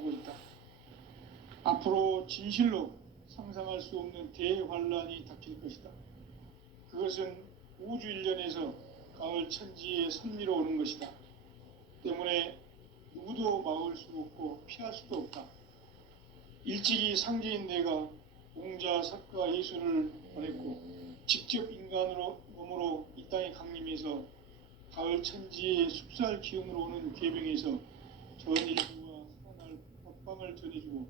하고 있다. 앞으로 진실로 상상할 수 없는 대환란이 닥칠 것이다. 그것은 우주 일련에서 가을 천지에 선미로 오는 것이다. 때문에 누구도 막을 수 없고 피할 수도 없다. 일찍이 상제인 내가 공자, 석가, 예수를 보냈고 직접 인간으로 몸으로 이 땅에 강림해서 가을 천지의 숙살 기운으로 오는 계병에서 전 인류와 살아날 법방을 전해주고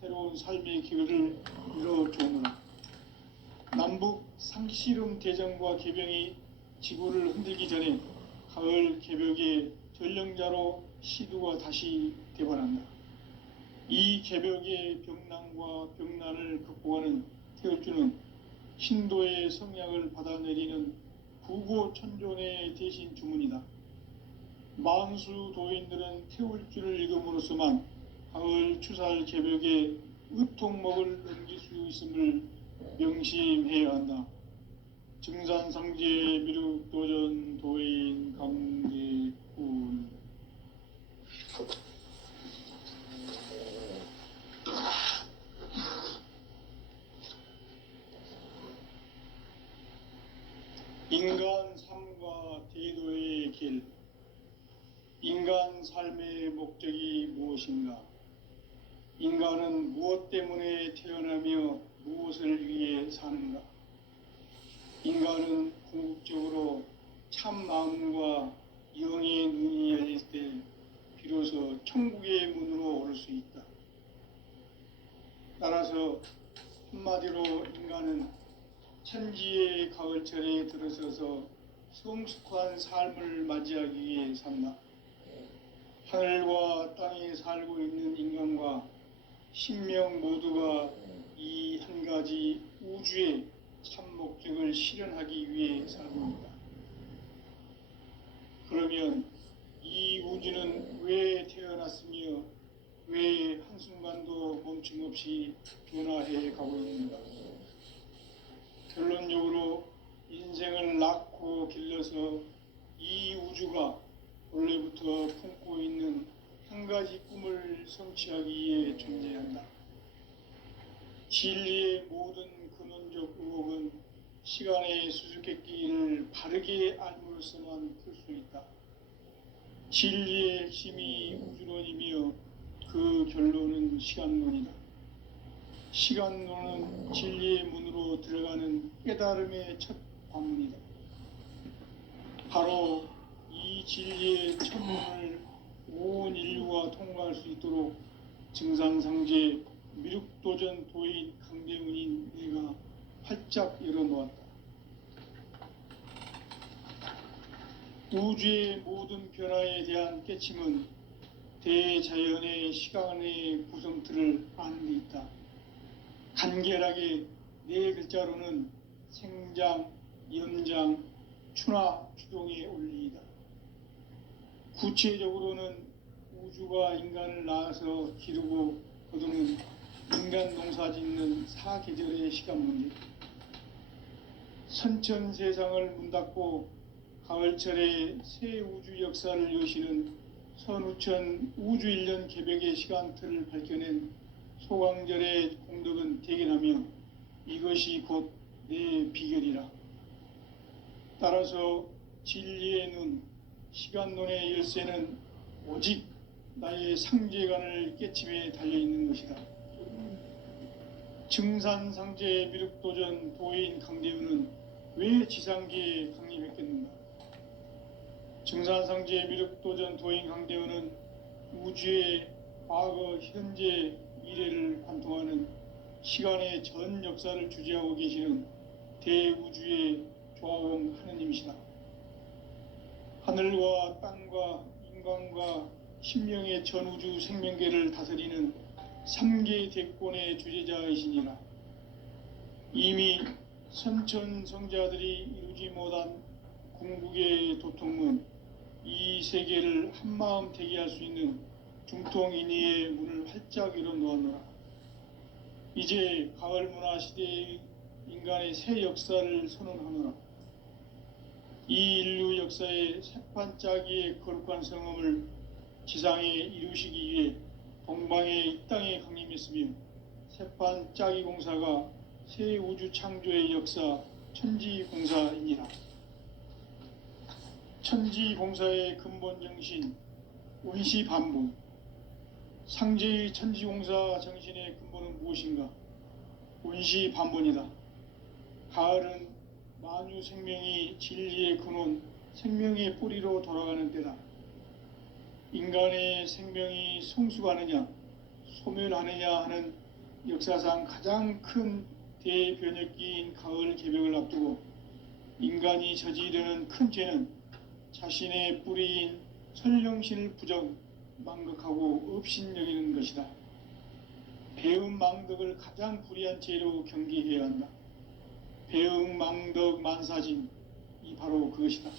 새로운 삶의 기회를 열어주오노라. 남북 상씨름 대전과 계병이 지구를 흔들기 전에 가을 개벽의 전령자로 시두가 다시 대발한다. 이 개벽의 병난과 병난을 극복하는 태울주는 신도의 성약을 받아내리는 구고천존의 대신 주문이다. 만수 도인들은 태울주를 읽음으로써만 가을 추살 개벽의 의통목을 넘길 수 있음을 명심해야 한다. 증산상제 미륵도전 도인 강제군. 인간 삶과 대도의 길. 인간 삶의 목적이 무엇인가? 인간은 무엇 때문에 태어나며 무엇을 위해 사는가? 인간은 궁극적으로 참 마음과 영의 눈이 열릴 때 비로소 천국의 문으로 오를 수 있다. 따라서 한마디로 인간은 천지의 가을철에 들어서서 성숙한 삶을 맞이하기 위해 산다. 하늘과 땅에 살고 있는 인간과 신명 모두가 이 한 가지 우주의 참 목적을 실현하기 위해 살고 있다. 그러면 이 우주는 왜 태어났으며 왜 한순간도 멈춤없이 변화해 가고 있는가? 결론적으로 인생을 낳고 길러서 이 우주가 원래부터 품고 있는 한 가지 꿈을 성취하기 위해 존재한다. 진리의 모든 근원적 의혹은 시간의 수수께끼를 바르게 알므로써만 풀 수 있다. 진리의 핵심이 우주론이며 그 결론은 시간론이다. 시간론은 진리의 문으로 들어가는 깨달음의 첫 관문이다. 바로 이 진리의 첫 문을 온 인류가 통과할 수 있도록 증산상제 미륵도전 도인 강대훈인 내가 활짝 열어놓았다. 우주의 모든 변화에 대한 깨침은 대자연의 시간의 구성틀을 아는 데 있다. 간결하게 네 글자로는 생장, 연장, 추나 추동의 원리이다. 구체적으로는 우주가 인간을 낳아서 기르고 거두는 인간 농사 짓는 사계절의 시간 문제. 선천 세상을 문 닫고 가을철에 새 우주 역사를 여시는 선우천 우주일년 개벽의 시간틀을 밝혀낸 소강절의 공덕은 대견하며 이것이 곧 내 비결이라. 따라서 진리의 눈, 시간론의 열쇠는 오직 나의 상제관을 깨침에 달려있는 것이다. 증산상제 미륵도전 도인 강대훈은 왜 지상계에 강림했겠는가? 증산상제 미륵도전 도인 강대훈은 우주의 과거, 현재, 미래를 관통하는 시간의 전 역사를 주재하고 계시는 대우주의 조화원 하느님이시다. 하늘과 땅과 인간과 신명의 전우주 생명계를 다스리는 3개 대권의 주재자이시니라. 이미 선천성자들이 이루지 못한 궁극의 도통문, 이 세계를 한마음 되게 할 수 있는 중통인의의 문을 활짝 열어놓았노라. 이제 가을 문화 시대의 인간의 새 역사를 선언하노라. 이 인류 역사의 새판짜기의 거룩한 성음을 지상에 이루시기 위해 동방의 이 땅에 강림했으며 새판 짜기 공사가 새 우주 창조의 역사 천지공사이니라. 천지공사의 근본 정신 원시반복. 상제의 천지공사 정신의 근본은 무엇인가? 원시반복이다. 가을은 만유 생명이 진리의 근원, 생명의 뿌리로 돌아가는 때다. 인간의 생명이 성숙하느냐, 소멸하느냐 하는 역사상 가장 큰 대변혁기인 가을 개벽을 앞두고 인간이 저지르는 큰 죄는 자신의 뿌리인 설령신을 부정, 망극하고 업신여기는 것이다. 배음 망덕을 가장 불의한 죄로 경계해야 한다. 배음 망덕 만사진, 이 바로 그것이다.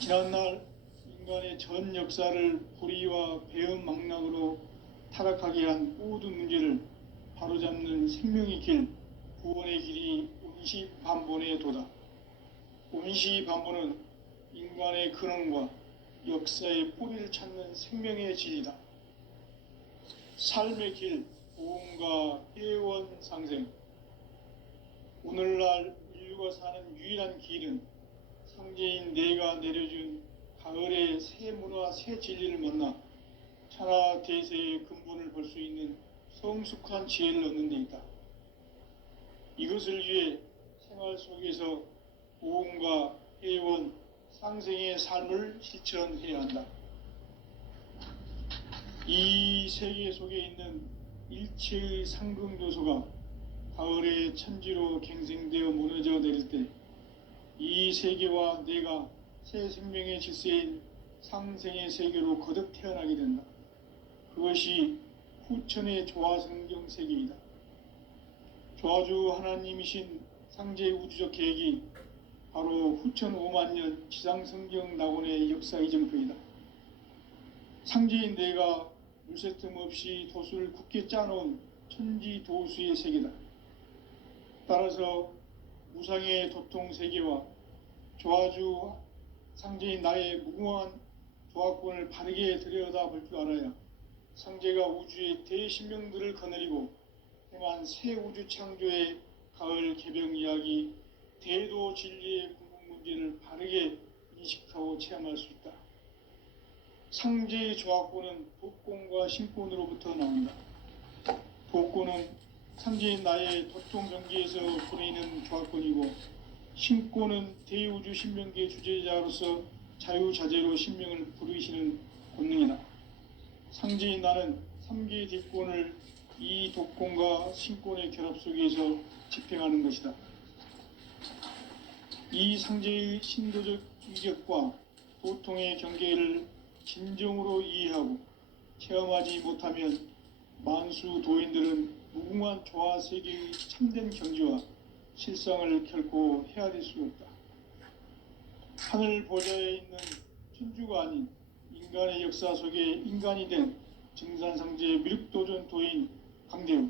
지난날 인간의 전 역사를 불의와 배음 망락으로 타락하게 한 모든 문제를 바로잡는 생명의 길, 구원의 길이 원시반본의 도다. 원시반본은 인간의 근원과 역사의 뿌리를 찾는 생명의 진리다. 삶의 길, 보험과 회원 상생. 오늘날 인류가 사는 유일한 길은 상제인 내가 내려준 가을의 새 문화, 새 진리를 만나 천하 대세의 근본을 볼 수 있는 성숙한 지혜를 얻는 데 있다. 이것을 위해 생활 속에서 보험과 회원, 상생의 삶을 실천해야 한다. 이 세계 속에 있는 일체의 상승조소가 가을의 천지로 갱생되어 무너져 내릴 때 이 세계와 내가 새 생명의 질서인 상생의 세계로 거듭 태어나게 된다. 그것이 후천의 조화성경 세계이다. 조화주 하나님이신 상제 우주적 계획이 바로 후천 5만년 지상성경 낙원의 역사 이정표이다. 상제인 내가 물새 틈 없이 도수를 굳게 짜놓은 천지도수의 세계다. 따라서 무상의 도통 세계와 조화주 상제인 나의 무궁한 조화권을 바르게 들여다볼 줄 알아야 상제가 우주의 대신명들을 거느리고 행한 새 우주 창조의 가을 개벽 이야기, 대도 진리의 궁극 문제를 바르게 인식하고 체험할 수 있다. 상제의 조화권은 도권과 신권으로부터 나온다. 도권은 상제인 나의 도통 경계에서 보내는 조화권이고, 신권은 대우주 신명계 주제자로서 자유자재로 신명을 부르시는 권능이다. 상제인 나는 3개의 뒷권을 이 도권과 신권의 결합 속에서 집행하는 것이다. 이 상제의 신도적 위격과 도통의 경계를 진정으로 이해하고 체험하지 못하면 만수 도인들은 무궁한 조화 세계의 참된 경지와 실상을 결코 헤아릴 수 없다. 하늘 보좌에 있는 천주가 아닌 인간의 역사 속에 인간이 된 증산상제 미륵도전 도인 강대우,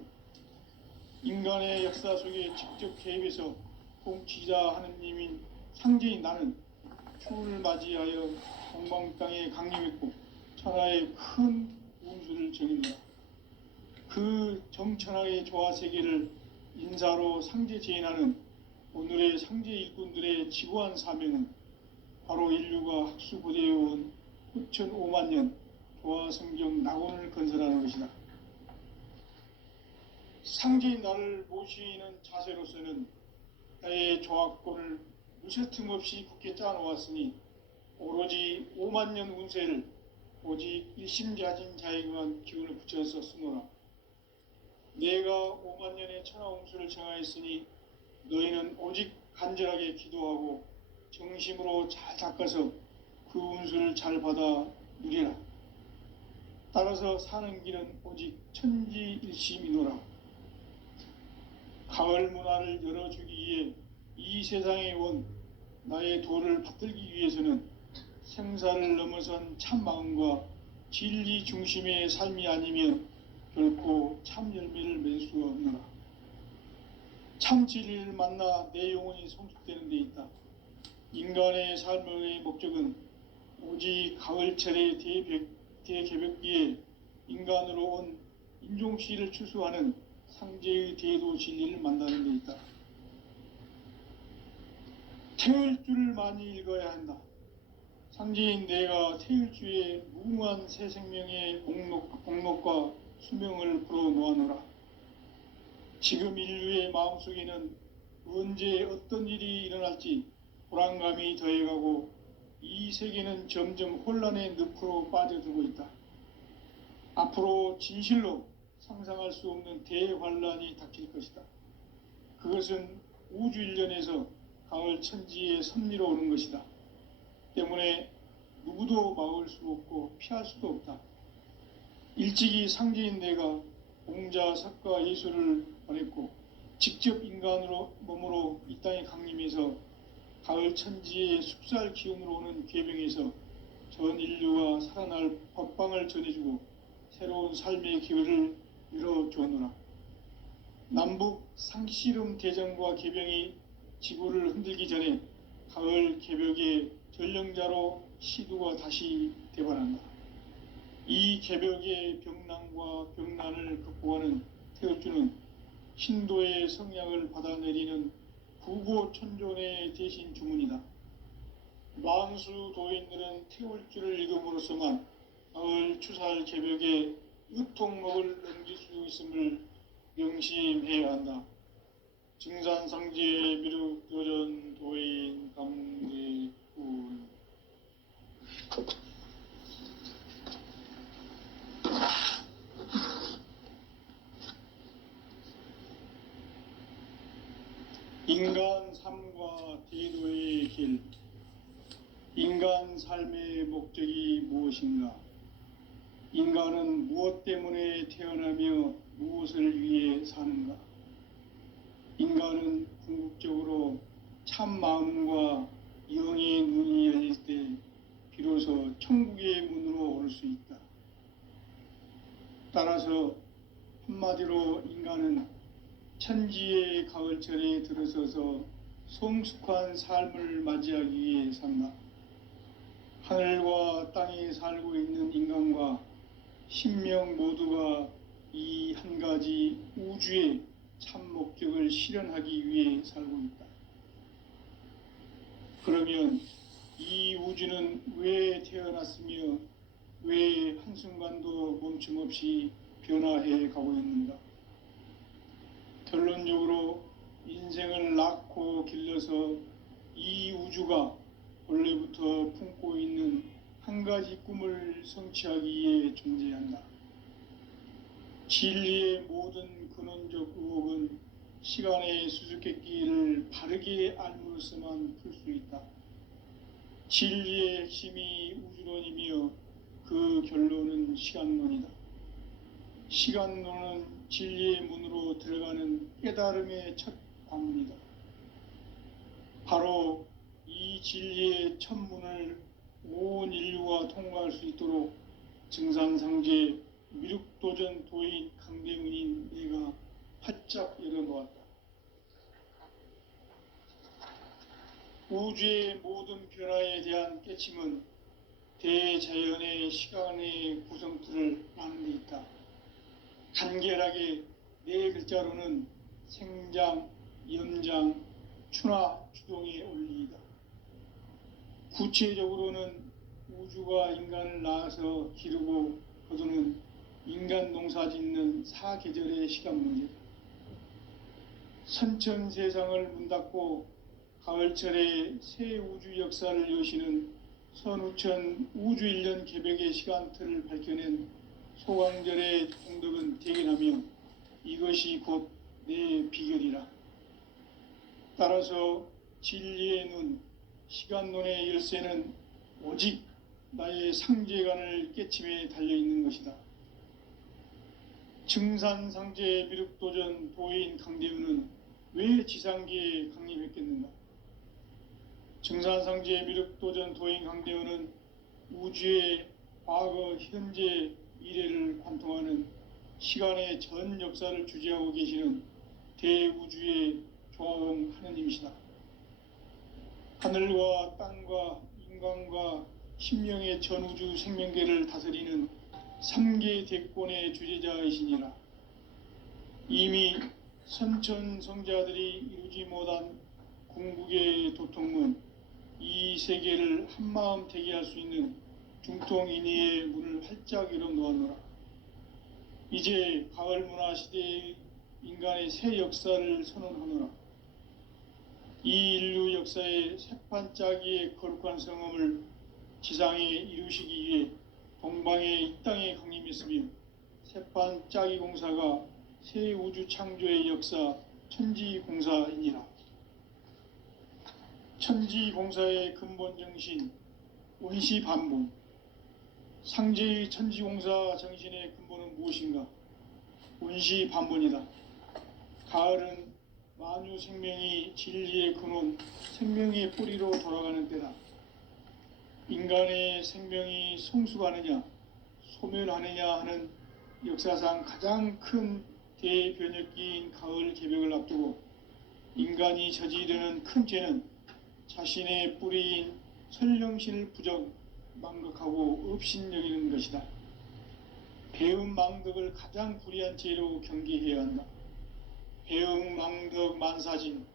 인간의 역사 속에 직접 개입해서 통치자 하느님인 상제인 나는 추운을 맞이하여 동방 땅에 강림했고 천하의 큰 운수를 정의노라. 그 정천하의 조화 세계를 인사로 상제 제인하는 오늘의 상제 일꾼들의 지구한 사명은 바로 인류가 학수고대해온 후천 5만년 조화 성경 낙원을 건설하는 것이다. 상제인 나를 모시는 자세로서는 나의 조화권을 무쇠 틈 없이 굳게 짜놓았으니 오로지 5만년 운세를 오직 일심자진 자에게만 기운을 붙여서 쓰노라. 내가 5만년의 천하홍수를 정하였으니 너희는 오직 간절하게 기도하고 정심으로 잘 닦아서 그 운수를 잘 받아 누리라. 따라서 사는 길은 오직 천지일심이노라. 가을 문화를 열어주기 위해 이 세상에 온 나의 도를 받들기 위해서는 생사를 넘어선 참 마음과 진리 중심의 삶이 아니면 결코 참 열매를 맺을 수 없노라. 참 진리를 만나 내 영혼이 성숙되는 데 있다. 인간의 삶의 목적은 오직 가을철의 대개벽기에 인간으로 온 인종씨를 추수하는 상제의 대도 진리를 만나는 데 있다. 태일주를 많이 읽어야 한다. 상제인 내가 태일주의 무궁한 새 생명의 목록과 수명을 불어놓아노라. 지금 인류의 마음속에는 언제 어떤 일이 일어날지 불안감이 더해가고 이 세계는 점점 혼란의 늪으로 빠져들고 있다. 앞으로 진실로 상상할 수 없는 대환란이 닥칠 것이다. 그것은 우주 일련에서 가을 천지의 섭리로 오는 것이다. 때문에 누구도 막을 수 없고 피할 수도 없다. 일찍이 상제인 내가 공자, 석가, 예수를 보냈고 직접 인간으로 몸으로 이 땅에 강림해서 가을 천지의 숲살 기운으로 오는 괴병에서 전 인류가 살아날 법방을 전해주고 새로운 삶의 기회를 열어주었노라. 남북 상씨름 대전과 개병이 지구를 흔들기 전에 가을 개벽의 전령자로 시두가 다시 대반한다. 이 개벽의 병난과 병난을 극복하는 태일주는 신도의 성향을 받아내리는 구보천존의 대신 주문이다. 만수 도인들은 태일주를 읽음으로써만 가을 추살 개벽의 유통목을 넘길 수 있음을 명심해야 한다. 증산상제 미륵 도전 도인 강대군. 인간 삶과 대도의 길. 인간 삶의 목적이 무엇인가? 인간은 무엇 때문에 태어나며 무엇을 위해 사는가? 인간은 궁극적으로 참 마음과 영의 눈이 열릴 때 비로소 천국의 문으로 올 수 있다. 따라서 한마디로 인간은 천지의 가을철에 들어서서 성숙한 삶을 맞이하기 위해 산다. 하늘과 땅에 살고 있는 인간과 신명 모두가 이 한 가지 우주의 참 목적을 실현하기 위해 살고 있다. 그러면 이 우주는 왜 태어났으며 왜 한순간도 멈춤없이 변화해 가고 있는가? 결론적으로 인생을 낳고 길러서 이 우주가 원래부터 품고 있는 한 가지 꿈을 성취하기 위해 존재한다. 진리의 모든 근원적 의혹은 시간의 수수께끼를 바르게 알므로서만 풀 수 있다. 진리의 핵심이 우주론이며 그 결론은 시간론이다. 시간론은 진리의 문으로 들어가는 깨달음의 첫 관문이다. 바로 이 진리의 첫 문을 온 인류가 통과할 수 있도록 증산상제 미륵도전 도인 강대훈인 내가 활짝 열어놓았다. 우주의 모든 변화에 대한 깨침은 대자연의 시간의 구성틀을 아는 데 있다. 간결하게 네 글자로는 생장, 연장, 추나 추동의 원리이다. 구체적으로는 우주가 인간을 낳아서 기르고 거두는 인간 농사 짓는 사계절의 시간 문제다. 선천 세상을 문 닫고 가을철에 새 우주 역사를 여시는 선우천 우주 1년 개벽의 시간틀을 밝혀낸 소강절의 공덕은 대견하며 이것이 곧 내 비결이라. 따라서 진리의 눈, 시간론의 열쇠는 오직 나의 상제관을 깨침에 달려있는 것이다. 증산상제 미륵도전 도인 강대훈은 왜 지상계에 강림했겠는가? 증산상제 미륵도전 도인 강대훈은 우주의 과거, 현재, 미래를 관통하는 시간의 전 역사를 주재하고 계시는 대우주의 조화음 하느님이시다. 하늘과 땅과 인간과 신명의 전우주 생명계를 다스리는 삼계 대권의 주제자이시니라. 이미 선천성자들이 이루지 못한 궁극의 도통문, 이 세계를 한마음 되게 할 수 있는 중통인의의 문을 활짝 열어 놓았노라. 이제 가을 문화 시대의 인간의 새 역사를 선언하노라. 이 인류 역사의 새판짜기의 거룩한 성음을 지상에 이루시기 위해 동방의 이 땅에 강림했으며, 새판짜기 공사가 새 우주 창조의 역사 천지공사이니라. 천지공사의 근본 정신, 원시반본. 상제의 천지공사 정신의 근본은 무엇인가? 원시반본이다. 가을은 만유 생명이 진리의 근원, 생명의 뿌리로 돌아가는 때다. 인간의 생명이 성숙하느냐, 소멸하느냐 하는 역사상 가장 큰 대변혁기인 가을 개벽을 앞두고 인간이 저지르는 큰 죄는 자신의 뿌리인 설령신을 부정, 망각하고 업신여기는 것이다. 배음 망덕을 가장 불의한 죄로 경계해야 한다. 배음 망덕 만사진,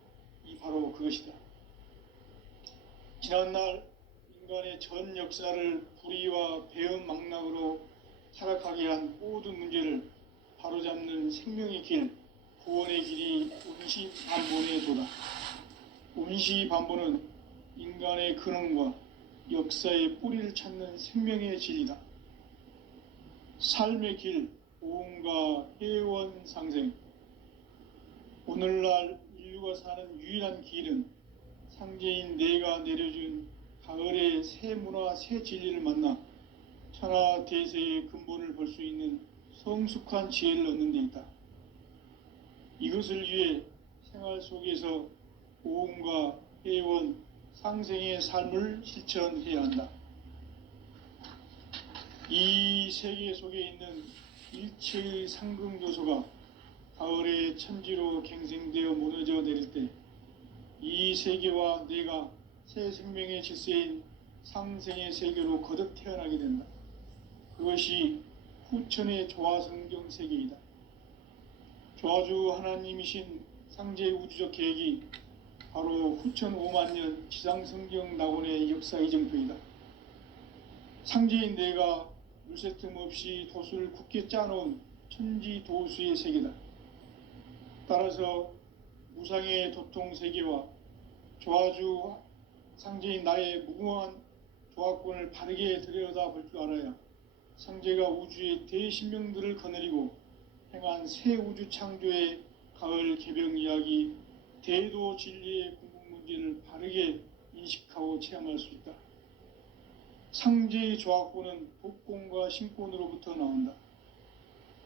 이 바로 그것이다. 지난날 인간의 전 역사를 불의와 배음 망락으로 타락하게 한 모든 문제를 바로잡는 생명의 길, 구원의 길이 원시반본의 도다. 원시반본은 인간의 근원과 역사의 뿌리를 찾는 생명의 진리다. 삶의 길, 오음과 회원 상생. 오늘날 인류가 사는 유일한 길은 상제인 내가 내려준 가을의 새 문화, 새 진리를 만나 천하 대세의 근본을 볼 수 있는 성숙한 지혜를 얻는 데 있다. 이것을 위해 생활 속에서 오음과 회원, 상생의 삶을 실천해야 한다. 이 세계 속에 있는 일체의 상극 요소가 가을의 천지로 갱생되어 무너져 내릴 때 이 세계와 내가 새 생명의 질서인 상생의 세계로 거듭 태어나게 된다. 그것이 후천의 조화성경 세계이다. 조화주 하나님이신 상제의 우주적 계획이 바로 후천 5만 년 지상성경 낙원의 역사 이정표이다. 상제인 내가 물새 틈 없이 도수를 굳게 짜놓은 천지도수의 세계다. 따라서 무상의 도통 세계와 조화주 상제인 나의 무궁한 조화권을 바르게 들여다볼 줄 알아야 상제가 우주의 대신명들을 거느리고 행한 새 우주 창조의 가을 개벽 이야기, 대도 진리의 궁극 문제를 바르게 인식하고 체험할 수 있다. 상제의 조화권은 독권과 신권으로부터 나온다.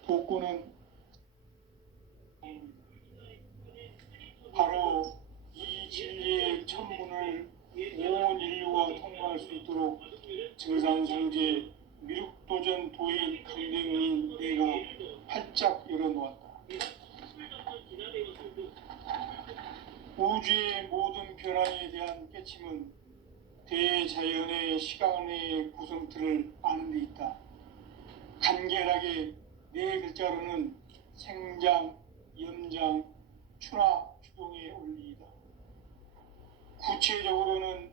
독권은 바로 이 진리의 천분을 온 인류가 통과할 수 있도록 증산성제 미륵도전 도인 강대문인 내가 활짝 열어놓았다. 우주의 모든 변화에 대한 깨침은 대자연의 시간의 구성틀을 아는 데 있다. 간결하게 네 글자로는 생장, 염장, 추나, 추동의 원리이다. 구체적으로는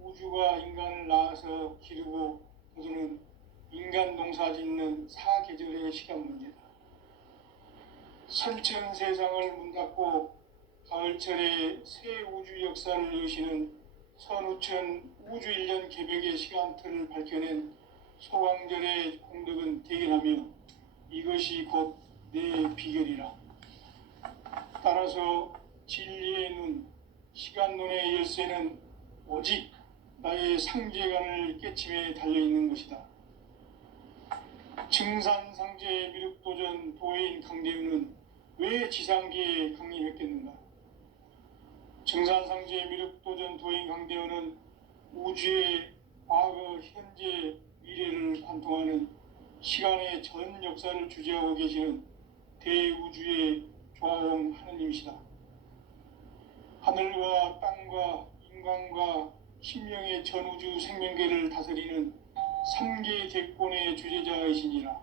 우주가 인간을 낳아서 기르고 거두는 인간 농사 짓는 사계절의 시간 문제다. 선천 세상을 문 닫고 가을철에 새 우주 역사를 여시는 선우천 우주 1년 개벽의 시간틀을 밝혀낸 소강절의 공덕은 대견하며 이것이 곧 내 비결이라. 따라서 진리의 눈, 시간론의 열쇠는 오직 나의 상제관을 깨침에 달려있는 것이다. 증산상제 미륵도전 도인 강대윤은 왜 지상계에 강림했겠는가? 증산상제 미륵도전 도인 강대윤은 우주의 과거, 현재, 미래를 관통하는 시간의 전 역사를 주재하고 계시는 대우주의 조화원 하느님이시다. 하늘과 땅과 인간과 신명의 전우주 생명계를 다스리는 삼계 대권의 주재자이시니라.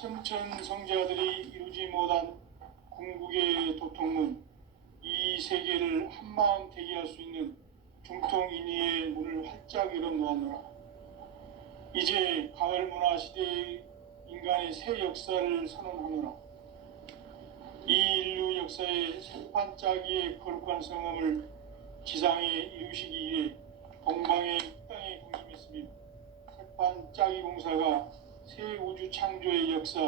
선천성자들이 이루지 못한 궁극의 도통문, 이 세계를 한마음 되게 할 수 있는 중통인의의 문을 활짝 열어놓았노라. 이제 가을 문화 시대의 인간의 새 역사를 선언하노라. 이 인류 역사의 새판짜기의 거룩한 성함을 지상에 이루시기 위해 동방의 땅에 공임했으며, 새판짜기 공사가 새 우주 창조의 역사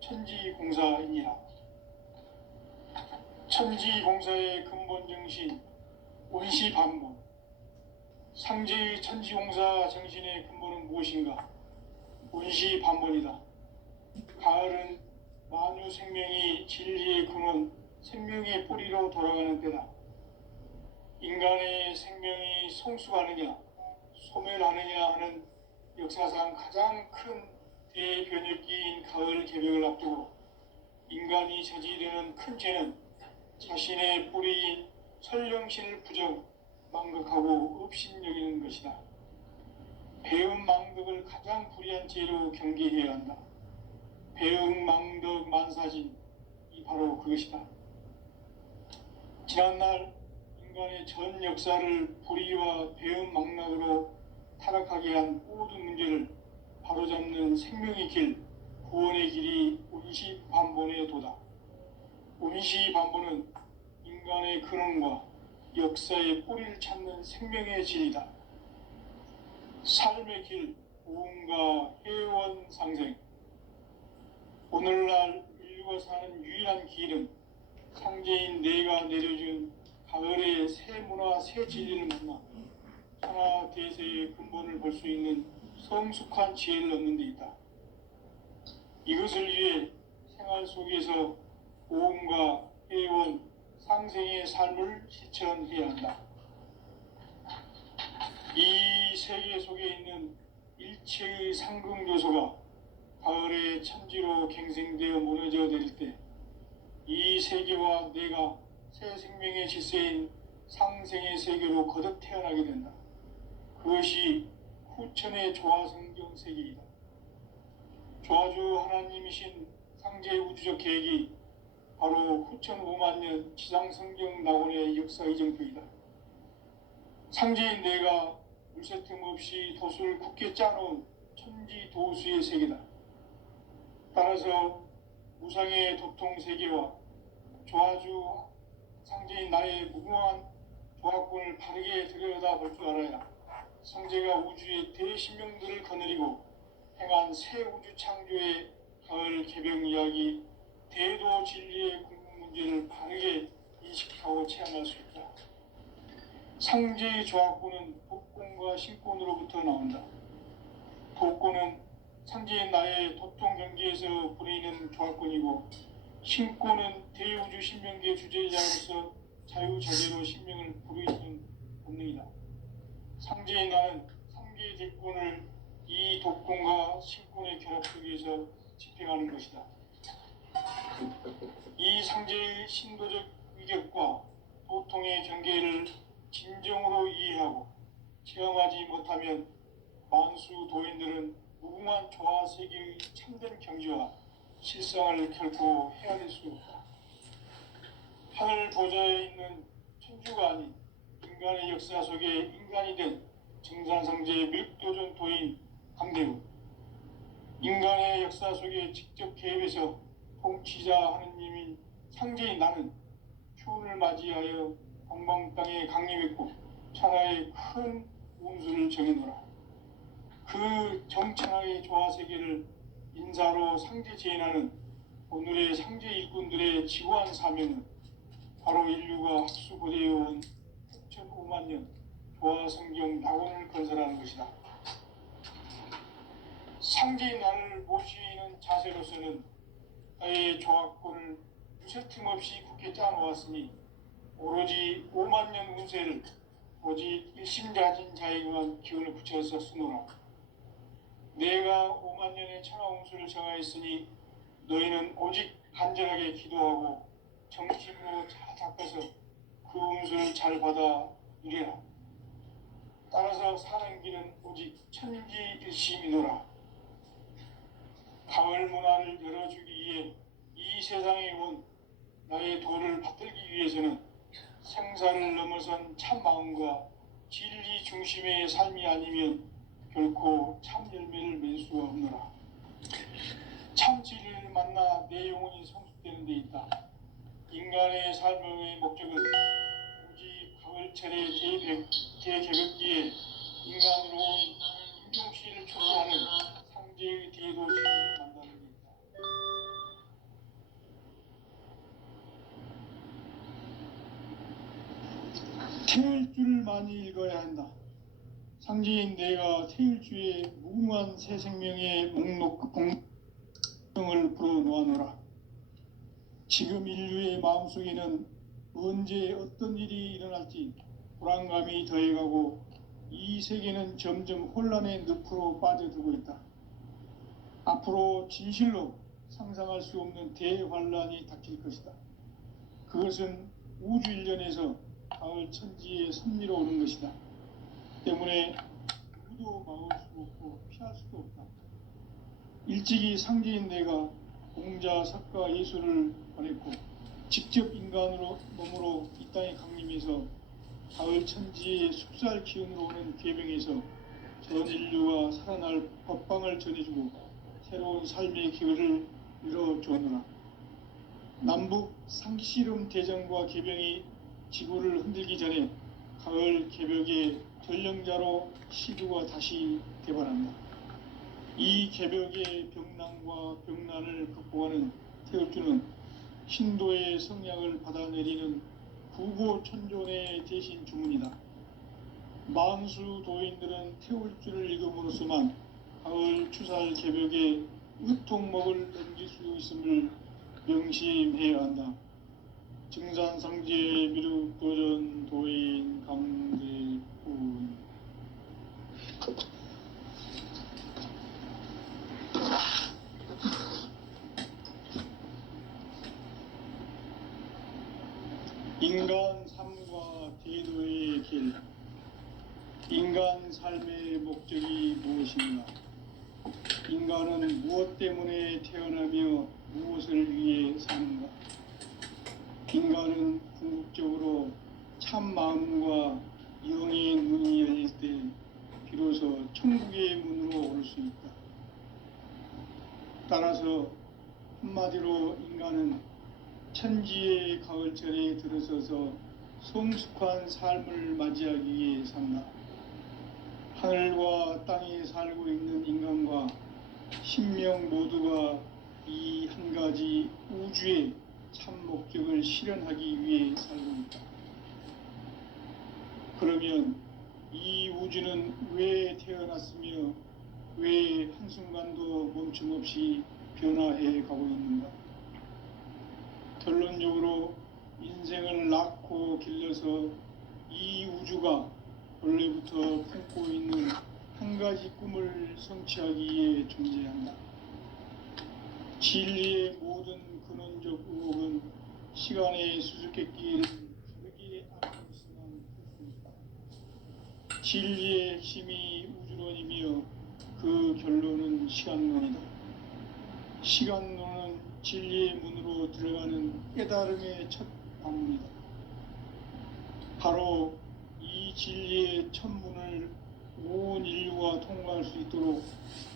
천지공사이니라. 천지공사의 근본 정신 원시반본. 상제의 천지공사 정신의 근본은 무엇인가? 원시반본이다. 가을은 만유 생명이 진리의 근원, 생명의 뿌리로 돌아가는 때다. 인간의 생명이 성숙하느냐, 소멸하느냐 하는 역사상 가장 큰 대변혁기인 가을 개벽을 앞두고 인간이 저지르는 큰 죄는 자신의 뿌리인 설령신을 부정, 망극하고 업신여기는 것이다. 배음 망덕을 가장 불의한 죄로 경계해야 한다. 배음 망덕 만사진, 이 바로 그것이다. 지난날 인간의 전 역사를 불의와 배음 망락으로 타락하게 한 모든 문제를 바로잡는 생명의 길, 구원의 길이 원시반본의 도다. 원시반본은 인간의 근원과 역사의 뿌리를 찾는 생명의 진리다. 삶의 길, 고음과 회원 상생. 오늘날 인류가 사는 유일한 길은 상제인 내가 내려준 가을의 새 문화, 새 진리를 만나 천하 대세의 근본을 볼 수 있는 성숙한 지혜를 얻는 데 있다. 이것을 위해 생활 속에서 고음과 회원, 상생의 삶을 실천해야 한다. 이 세계 속에 있는 일체의 상극 요소가 가을의 천지로 갱생되어 무너져 내릴 때 이 세계와 내가 새 생명의 질서인 상생의 세계로 거듭 태어나게 된다. 그것이 후천의 조화성경 세계이다. 조화주 하나님이신 상제의 우주적 계획이 바로 후천 5만 년 지상성경 낙원의 역사 이정표이다. 상제인 내가 물새 틈 없이 도수를 굳게 짜놓은 천지 도수의 세계다. 따라서 무상의 도통 세계와 조화주 상제인 나의 무궁한 조합군을 바르게 들여다볼 줄 알아야 상제가 우주의 대신명들을 거느리고 행한 새 우주 창조의 가을 개벽 이야기, 대도 진리의 궁극 문제를 바르게 인식하고 체험할 수 있다. 상제의 조합군은 복권과 신권으로부터 나온다. 복권은 상제인 나의 도통 경계에서 부리는 조합권이고, 신권은 대우주 신명계 주제자로서 자유자재로 신명을 부르시는 본능이다. 상제인 나는 상계의 대권을 이 독권과 신권의 결합 속에서 집행하는 것이다. 이 상제의 신도적 위격과 도통의 경계를 진정으로 이해하고 체험하지 못하면 만수 도인들은 무궁한 조화 세계의 참된 경지와 실상을 결코 헤아릴 수 없다. 하늘 보좌에 있는 천주가 아닌 인간의 역사 속에 인간이 된 정산상제의 밀도전 도인 강대우, 인간의 역사 속에 직접 개입해서 통치자 하느님인 상제인 나는 추운을 맞이하여 동방 땅에 강림했고 천하의 큰 운수를 정해놓으라. 그 정천하의 조화세계를 인사로 상제 제인하는 오늘의 상제 일꾼들의 지구한 사명은 바로 인류가 합수부대해온 6,5만 년 조화성경 낙원을 건설하는 것이다. 상제의 나를 모시는 자세로서는 나의 조합권을 유세틈 없이 굳게 짜놓았으니 오로지 5만 년 운세를 오직 일심가진 자에게만 기운을 붙여서 쓰노라. 내가 5만 년의 천하 운수를 정하였으니 너희는 오직 간절하게 기도하고 정심으로 잘 닦아서 그 운수를 잘 받아 누리라. 따라서 사는 길은 오직 천지일심이노라. 가을 문화를 열어주기 위해 이 세상에 온 나의 도를 받들기 위해서는 생사를 넘어선 참 마음과 진리 중심의 삶이 아니면 결코 참 열매를 맺을 수가 없노라. 참 진리를 만나 내 영혼이 성숙되는 데 있다. 인간의 삶의 목적은 오직 가을철의 대개벽기에 인간으로 온 임종씨를 초소하는 상제의 대도 진리를 만나는 데 있다. 태일주를 많이 읽어야 한다. 상제인 내가 태일주의 무궁한 새 생명의 공명을 불어놓아노라. 지금 인류의 마음속에는 언제 어떤 일이 일어날지 불안감이 더해가고 이 세계는 점점 혼란의 늪으로 빠져들고 있다. 앞으로 진실로 상상할 수 없는 대환란이 닥칠 것이다. 그것은 우주 일련에서 가을 천지의 섭리로 오는 것이다. 때문에 누구도 막을 수 없고 피할 수도 없다. 일찍이 상제인 내가 공자, 석가, 예수를 보냈고 직접 인간으로 몸으로 이 땅에 강림해서 가을 천지의 숲살 기운으로 오는 계명에서 전 인류가 살아날 법방을 전해주고 새로운 삶의 기회를 열어주었노라. 남북 상씨름 대전과 개병이 지구를 흔들기 전에 가을 개벽의 전령자로 시두가 다시 개발한다. 이 개벽의 병난과 병난을 극복하는 태울주는 신도의 성약을 받아내리는 구고천존의 대신 주문이다. 만수 도인들은 태울주를 읽음으로써만 가을 추살 개벽에 의통목을 넘길 수 있음을 명심해야 한다. 증산상제 미륵도전 도인 강제군. 인간 삶과 대도의 길. 인간 삶의 목적이 무엇인가? 인간은 무엇 때문에 태어나며 무엇을 위해 사는가? 인간은 궁극적으로 참 마음과 영의 문이 열릴 때 비로소 천국의 문으로 올 수 있다. 따라서 한마디로 인간은 천지의 가을철에 들어서서 성숙한 삶을 맞이하기 위해 산다. 하늘과 땅에 살고 있는 인간과 신명 모두가 이 한 가지 우주의 참 목적을 실현하기 위해 살고 있다. 그러면 이 우주는 왜 태어났으며 왜 한순간도 멈춤없이 변화해 가고 있는가? 결론적으로 인생을 낳고 길러서 이 우주가 원래부터 품고 있는 한 가지 꿈을 성취하기 위해 존재한다. 진리의 모든 근원적 의혹은 시간의 수수께끼를 가볍게 안고 있으면 풀 수 있다. 진리의 핵심이 우주론이며 그 결론은 시간론이다. 시간론은 진리의 문으로 들어가는 깨달음의 첫 방문이다. 바로 이 진리의 첫 문을 온 인류가 통과할 수 있도록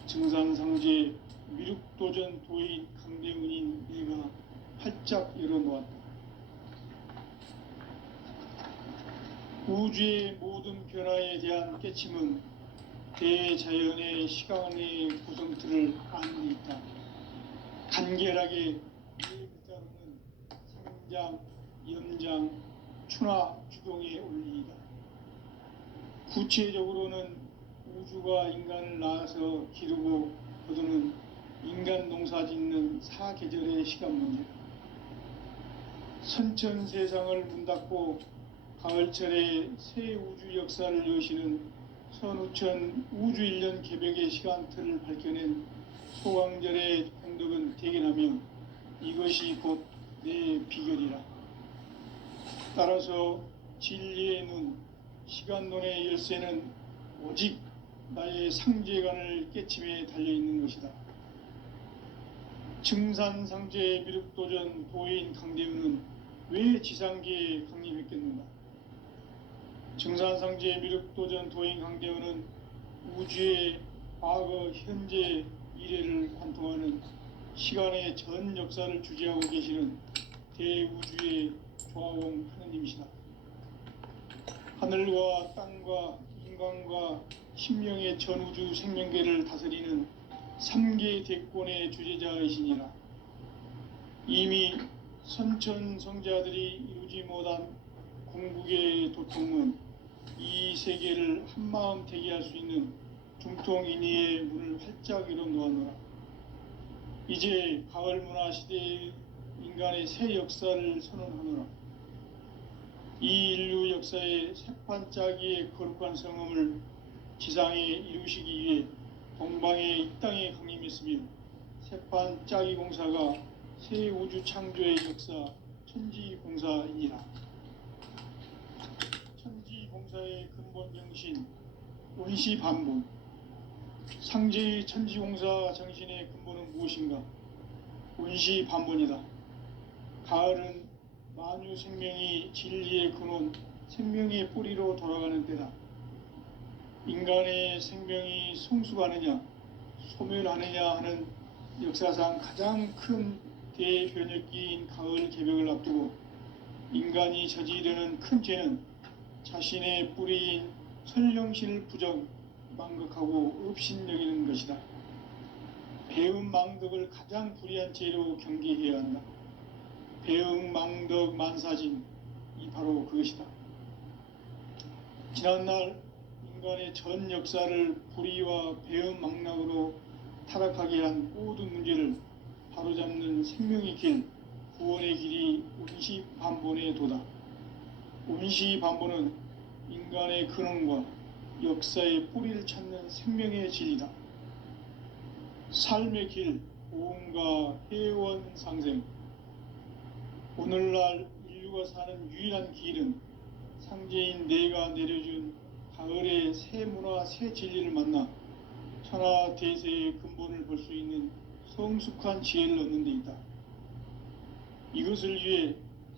증산상제 미륵도전 도인 강대훈인 내가 활짝 열어놓았다. 우주의 모든 변화에 대한 깨침은 대자연의 시간의 구성틀을 아는 데 있다. 간결하게 이 글자로는 상장, 염장, 추나 주동의 원리이다. 구체적으로는 우주가 인간을 낳아서 기르고 거두는 인간 농사 짓는 사계절의 시간 문제다. 선천 세상을 문 닫고 가을철에 새 우주 역사를 여시는 선우천 우주 일년 개벽의 시간틀을 밝혀낸 소강절의 공덕은 대견하며 이것이 곧 내 비결이라. 따라서 진리의 눈, 시간론의 열쇠는 오직 나의 상제관을 깨침에 달려있는 것이다. 증산상제 미륵도전 도인 강대우는 왜 지상계에 강림했겠는가? 증산상제 미륵도전 도인 강대우는 우주의 과거, 현재, 미래를 관통하는 시간의 전 역사를 주재하고 계시는 대우주의 조화공 하느님이시다. 하늘과 땅과 인간과 신명의 전우주 생명계를 다스리는 3계 대권의 주재자이시니라. 이미 선천성자들이 이루지 못한 궁극의 도통은 이 세계를 한마음 대기할 수 있는 중통인의의 문을 활짝 열어 놓았노라. 이제 가을 문화 시대의 인간의 새 역사를 선언하노라. 이 인류 역사의 새판짜기의 거룩한 성음을 지상에 이루시기 위해 동방의 이 땅에 강림했으며 새판짜기 공사가 새 우주 창조의 역사 천지공사이니라. 천지공사의 근본 정신 원시반본. 상제의 천지공사 정신의 근본은 무엇인가? 원시반본이다. 가을은 만유 생명이 진리의 근원, 생명의 뿌리로 돌아가는 때다. 인간의 생명이 성숙하느냐, 소멸하느냐 하는 역사상 가장 큰 대변혁기인 가을 개벽을 앞두고 인간이 저지르는 큰 죄는 자신의 뿌리인 설령신을 부정, 망극하고 업신여기는 것이다. 배은망덕을 가장 불의한 죄로 경계해야 한다. 배은망덕 만사진, 이 바로 그것이다. 지난날 인간의 전 역사를 불의와 배은망락으로 타락하게 한 모든 문제를 바로잡는 생명의 길, 구원의 길이 원시반본의 도다. 원시반본은 인간의 근원과 역사의 뿌리를 찾는 생명의 진리다. 삶의 길, 고음과 회원 상생. 오늘날 인류가 사는 유일한 길은 상제인 내가 내려준 가을의 새 문화, 새 진리를 만나 천하 대세의 근본을 볼 수 있는 성숙한 지혜를 얻는 데 있다. 이것을 위해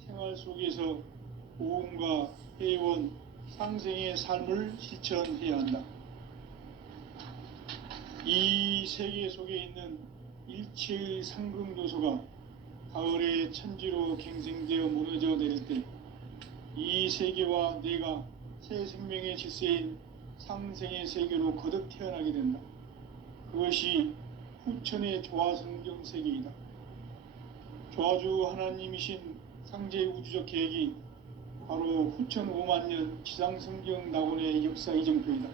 생활 속에서 고음과 회원, 상생의 삶을 실천해야 한다. 이 세계 속에 있는 일체의 상승요소가 가을의 천지로 갱생되어 무너져 내릴 때 이 세계와 내가 새 생명의 질서인 상생의 세계로 거듭 태어나게 된다. 그것이 후천의 조화성경 세계이다. 조화주 하나님이신 상제 우주적 계획이 바로 후천 5만 년 지상성경 낙원의 역사 이정표이다.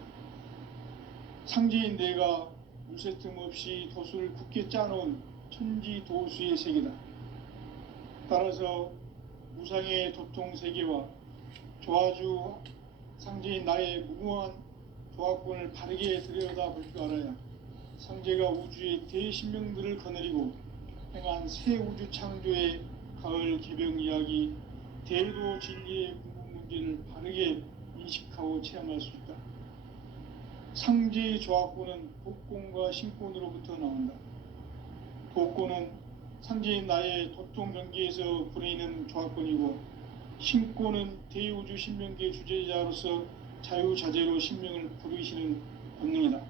상제인 내가 물새틈 없이 도수를 굳게 짜놓은 천지도수의 세계다. 따라서 무상의 도통 세계와 조화주 상제인 나의 무궁한 조화권을 바르게 들여다볼 줄 알아야 상제가 우주의 대신명들을 거느리고 행한 새 우주 창조의 가을 개병 이야기, 대도 진리의 궁극 문제를 바르게 인식하고 체험할 수 있다. 상제의 조화권은 독권과 신권으로부터 나온다. 독권은 상제인 나의 도통 경계에서 부리는 조화권이고, 신권은 대우주 신명계 주제자로서 자유자재로 신명을 부르시는 권능이다.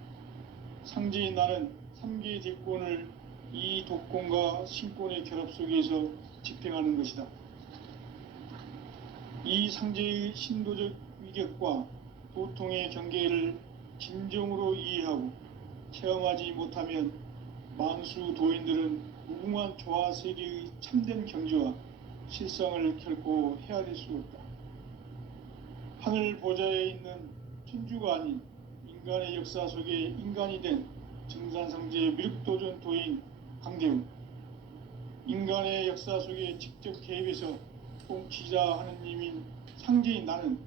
상제인 나는 3계 대권을 이 독권과 신권의 결합 속에서 집행하는 것이다. 이 상제의 신도적 위격과 도통의 경계를 진정으로 이해하고 체험하지 못하면 만수 도인들은 무궁한 조화 세계의 참된 경지와 실상을 결코 헤아릴 수 없다. 하늘 보좌에 있는 천주가 아닌 인간의 역사 속에 인간이 된 증산상제 미륵도전 도인 강대우. 인간의 역사 속에 직접 개입해서 통치자 하느님인 상제인 나는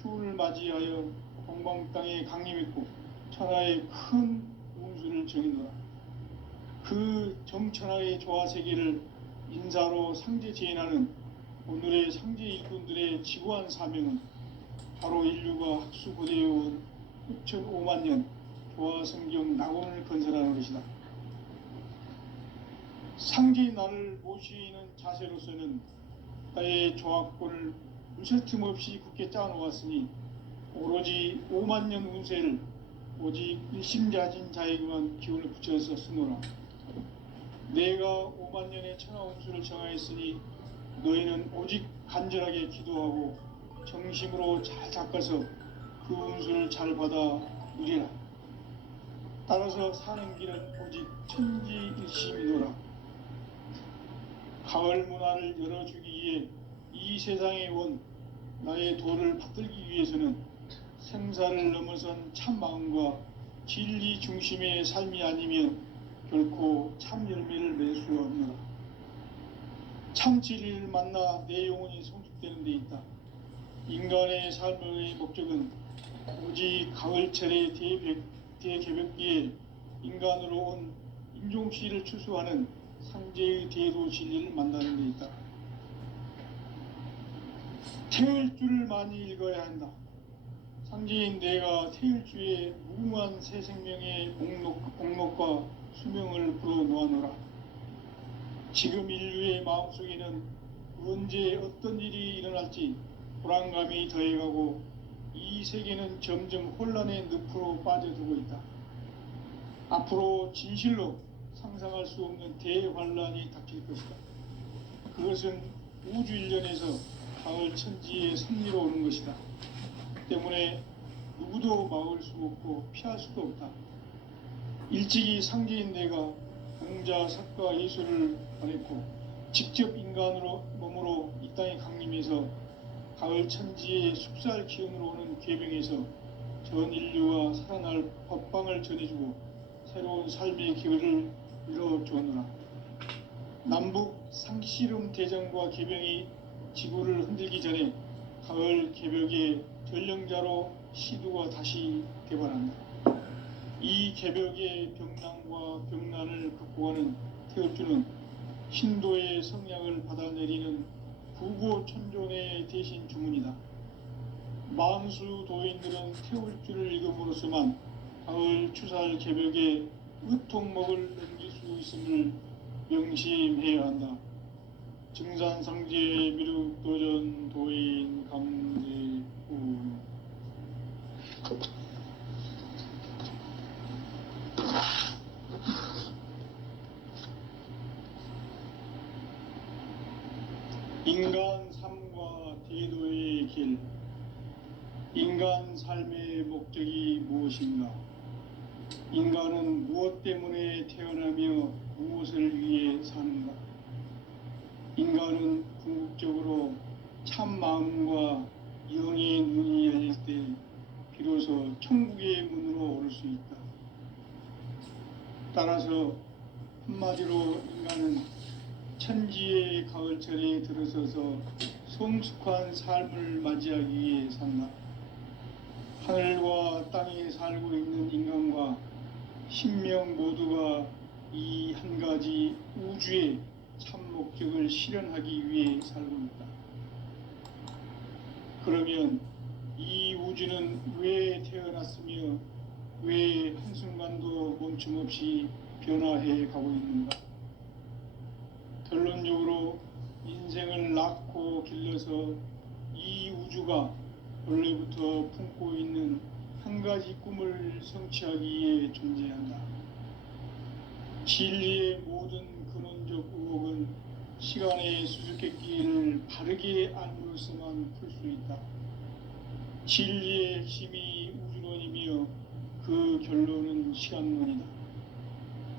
추운을 맞이하여 동방 땅에 강림했고 천하의 큰 운수를 정의노라. 그 정천하의 조화세계를 인사로 상제 제인하는 오늘의 상제 일꾼들의 지구한 사명은 바로 인류가 학수고대해온 후천 5만 년 조화성경 낙원을 건설하는 것이다. 상제의 나를 모시는 자세로서는 나의 조합권을 무쇠틈 없이 굳게 짜놓았으니 오로지 5만 년 운세를 오직 일심자진 자에게만 기운을 붙여서 쓰노라. 내가 5만 년의 천하 운수를 정하였으니 너희는 오직 간절하게 기도하고 정심으로 잘 닦아서 그 운수를 잘 받아 누리라. 따라서 사는 길은 오직 천지일심이노라. 가을 문화를 열어주기 위해 이 세상에 온 나의 도를 받들기 위해서는 생사를 넘어선 참마음과 진리 중심의 삶이 아니면 결코 참 열매를 맺을 수가 없노라. 참 진리를 만나 내 영혼이 성숙되는 데 있다. 인간의 삶의 목적은 오직 가을철의 대개벽기에 인간으로 온 인종시를 추수하는 상제의 대도 진리를 만나는 데 있다. 태을 줄을 많이 읽어야 한다. 상제인 내가 태일주의 무궁한 새 생명의 목록과 수명을 불어놓아노라. 지금 인류의 마음속에는 언제 어떤 일이 일어날지 불안감이 더해가고 이 세계는 점점 혼란의 늪으로 빠져들고 있다. 앞으로 진실로 상상할 수 없는 대환란이 닥칠 것이다. 그것은 우주 일련에서 가을 천지의 섭리로 오는 것이다. 때문에 누구도 막을 수 없고 피할 수도 없다. 일찍이 상제인 내가 공자, 석가, 예수를 보냈고 직접 인간으로 몸으로 이 땅에 강림해서 가을 천지의 숲살 기운으로 오는 계명에서 전 인류와 살아날 법방을 전해주고 새로운 삶의 기회를 이뤄주었노라. 남북 상씨름 대전과 계명이 지구를 흔들기 전에 가을 개벽의 전령자로 시두가 다시 개발한다. 이 개벽의 병난과 병난을 극복하는 태을주는 신도의 성량을 받아내리는 부고천존의 대신 주문이다. 만수 도인들은 태을주를 읽음으로써만 가을 추살 개벽의 의통목을 넘길 수 있음을 명심해야 한다. 증산상제 미륵도전 도인 감제우. 인간 삶과 대도의 길. 인간 삶의 목적이 무엇인가? 인간은 무엇 때문에 태어나며 무엇을 위해 사는가? 인간은 궁극적으로 참 마음과 영의 눈이 열릴 때 비로소 천국의 문으로 오를 수 있다. 따라서 한마디로 인간은 천지의 가을철에 들어서서 성숙한 삶을 맞이하기 위해 산다. 하늘과 땅에 살고 있는 인간과 신명 모두가 이 한 가지 우주의 참 목적을 실현하기 위해 살고 있다. 그러면 이 우주는 왜 태어났으며 왜 한순간도 멈춤없이 변화해 가고 있는가? 결론적으로 인생을 낳고 길러서 이 우주가 원래부터 품고 있는 한 가지 꿈을 성취하기 위해 존재한다. 진리의 모든 근원적 의혹은 시간의 수수께끼를 바르게 알므로서만 풀 수 있다. 진리의 핵심이 우주론이며 그 결론은 시간론이다.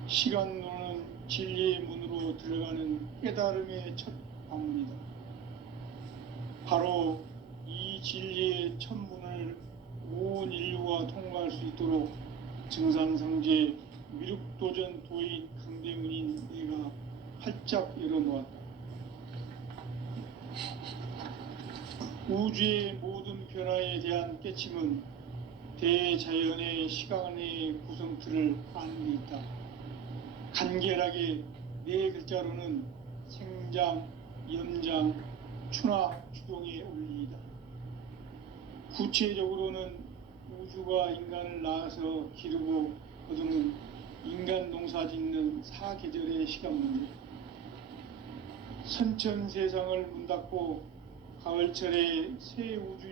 시간론은 진리의 문으로 들어가는 깨달음의 첫 방문이다. 바로 이 진리의 첫 문을 온 인류가 통과할 수 있도록 증산상제 미륵도전 도인 강대문인 내가 활짝 열어놓았다. 우주의 모든 변화에 대한 깨침은 대자연의 시간의 구성틀을 아는 데 있다. 간결하게 네 글자로는 생장, 염장, 추나 추동의 원리이다. 구체적으로는 우주가 인간을 낳아서 기르고 거두는 인간 농사 짓는 사계절의 시간 문제, 선천 세상을 문 닫고 가을철에 새 우주